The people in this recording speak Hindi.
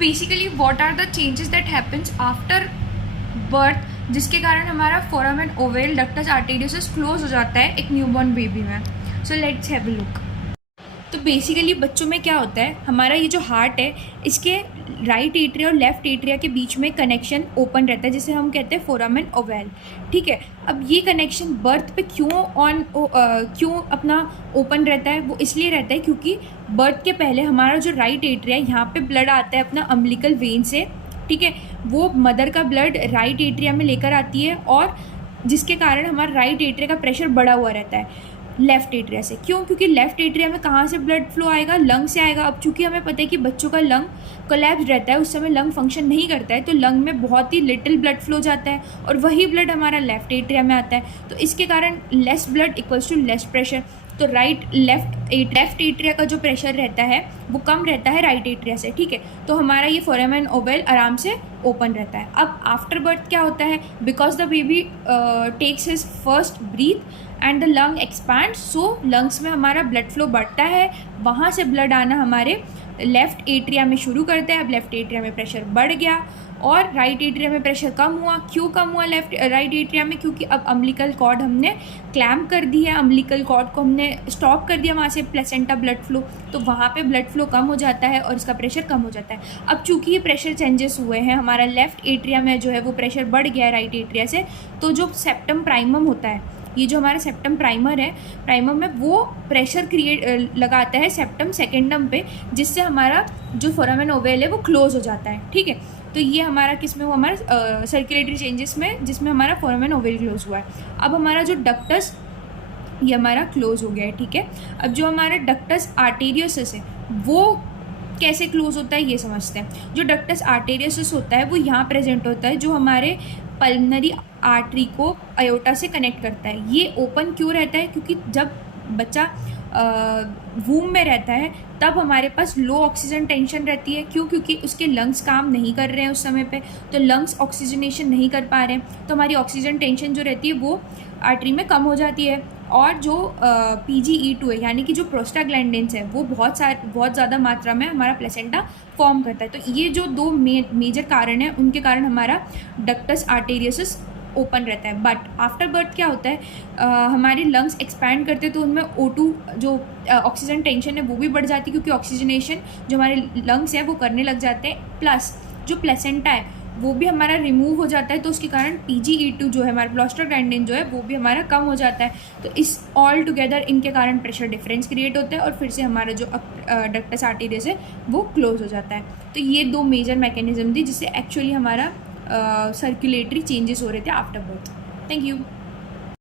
Basically what are the changes that happens after birth, जिसके कारण हमारा foramen ovale ductus arteriosus close हो जाता है एक न्यूबॉर्न बेबी में। So let's have a look. तो बेसिकली बच्चों में क्या होता है, हमारा ये जो हार्ट है इसके राइट एट्रिया और लेफ्ट एट्रिया के बीच में कनेक्शन ओपन रहता है, जिसे हम कहते हैं फोरामेन ओवल। ठीक है, अब ये कनेक्शन बर्थ पे क्यों अपना ओपन रहता है? वो इसलिए रहता है क्योंकि बर्थ के पहले हमारा जो राइट एट्रिया है यहाँ पे ब्लड आता है अपना अम्बिलिकल वेन से। ठीक है, वो मदर का ब्लड राइट एट्रिया में लेकर आती है और जिसके कारण हमारा राइट एट्रिया का प्रेशर बढ़ा हुआ रहता है लेफ्ट एट्रिया से। क्यों? क्योंकि लेफ्ट एट्रिया में कहाँ से ब्लड फ्लो आएगा? लंग से आएगा। अब चूंकि हमें पता है कि बच्चों का लंग कोलैप्स रहता है, उस समय लंग फंक्शन नहीं करता है, तो लंग में बहुत ही लिटिल ब्लड फ्लो जाता है और वही ब्लड हमारा लेफ्ट एट्रिया में आता है। तो इसके कारण less blood equals to less pressure. तो लेफ्ट एट्रिया का जो प्रेशर रहता है वो कम रहता है राइट एट्रिया से। ठीक है, तो हमारा ये फोरामेन ओवल आराम से ओपन रहता है। अब आफ्टर बर्थ क्या होता है? Because the baby takes his first breath and the lung expand, so lungs में हमारा ब्लड फ्लो बढ़ता है, वहाँ से ब्लड आना हमारे लेफ़्ट एट्रिया में शुरू करते हैं। अब लेफ़्ट एट्रिया में प्रेशर बढ़ गया और राइट एट्रिया में प्रेशर कम हुआ। क्यों कम हुआ राइट एट्रिया में? क्योंकि अब अम्बिलिकल कॉर्ड हमने क्लैम्प कर दी है, अम्बिलिकल कॉर्ड को हमने स्टॉप कर दिया वहाँ से प्लेसेंटा ब्लड फ्लो, तो वहाँ पे ब्लड फ्लो कम हो जाता है और इसका प्रेशर कम हो जाता है। अब चूँकि ये प्रेशर चेंजेस हुए हैं, हमारा लेफ़्ट एट्रिया में जो है वो प्रेशर बढ़ गया है राइट एट्रिया से, तो जो सेप्टम प्राइमम होता है, ये जो हमारा सेप्टम प्राइमर है, प्राइमम में वो प्रेशर लगाता है सेप्टम सेकेंडम पे, जिससे हमारा जो फोरामेन ओवल है वो क्लोज हो जाता है। ठीक है, तो ये हमारा किस में हुआ? हमारा सर्कुलेटरी चेंजेस में, जिसमें हमारा फोरामेन ओवल क्लोज हुआ है। अब हमारा जो डक्टस, ये हमारा क्लोज हो गया है। ठीक है, अब जो हमारा डक्टस आर्टेरियोसस है वो कैसे क्लोज होता है ये समझते हैं। जो डक्टस आर्टेरियोसस होता है वो यहाँ प्रेजेंट होता है, जो हमारे पल्मनरी आर्टरी को अयोटा से कनेक्ट करता है। ये ओपन क्यों रहता है? क्योंकि जब बच्चा वूम में रहता है तब हमारे पास लो ऑक्सीजन टेंशन रहती है। क्यों? क्योंकि उसके लंग्स काम नहीं कर रहे हैं उस समय पे, तो लंग्स ऑक्सीजनेशन नहीं कर पा रहे हैं, तो हमारी ऑक्सीजन टेंशन जो रहती है वो आर्टरी में कम हो जाती है। और जो PGE2 है, यानी कि जो प्रोस्टाग्लैंडिन्स है, वो बहुत ज़्यादा मात्रा में हमारा प्लेसेंटा फॉर्म करता है। तो ये जो दो मेजर कारण हैं, उनके कारण हमारा डक्टस आर्टेरियोसस ओपन रहता है। बट आफ्टर बर्थ क्या होता है, हमारे लंग्स एक्सपैंड करते हैं, तो उनमें O2 जो ऑक्सीजन टेंशन है वो भी बढ़ जाती है, क्योंकि ऑक्सीजनेशन जो हमारे लंग्स हैं वो करने लग जाते हैं। प्लस जो प्लेसेंटा है वो भी हमारा रिमूव हो जाता है, तो उसके कारण PGE2 जो है, हमारा प्रोस्टाग्लैंडिन जो है, वो भी हमारा कम हो जाता है। तो इस ऑल टुगेदर इनके कारण प्रेशर डिफरेंस क्रिएट होता है और फिर से हमारा जो डक्टस आर्टेरियस है वो क्लोज हो जाता है। तो ये दो मेजर मैकेनिज्म थी जिससे एक्चुअली हमारा सर्कुलेटरी चेंजेस हो रहे थे आफ्टर बर्थ। Thank you.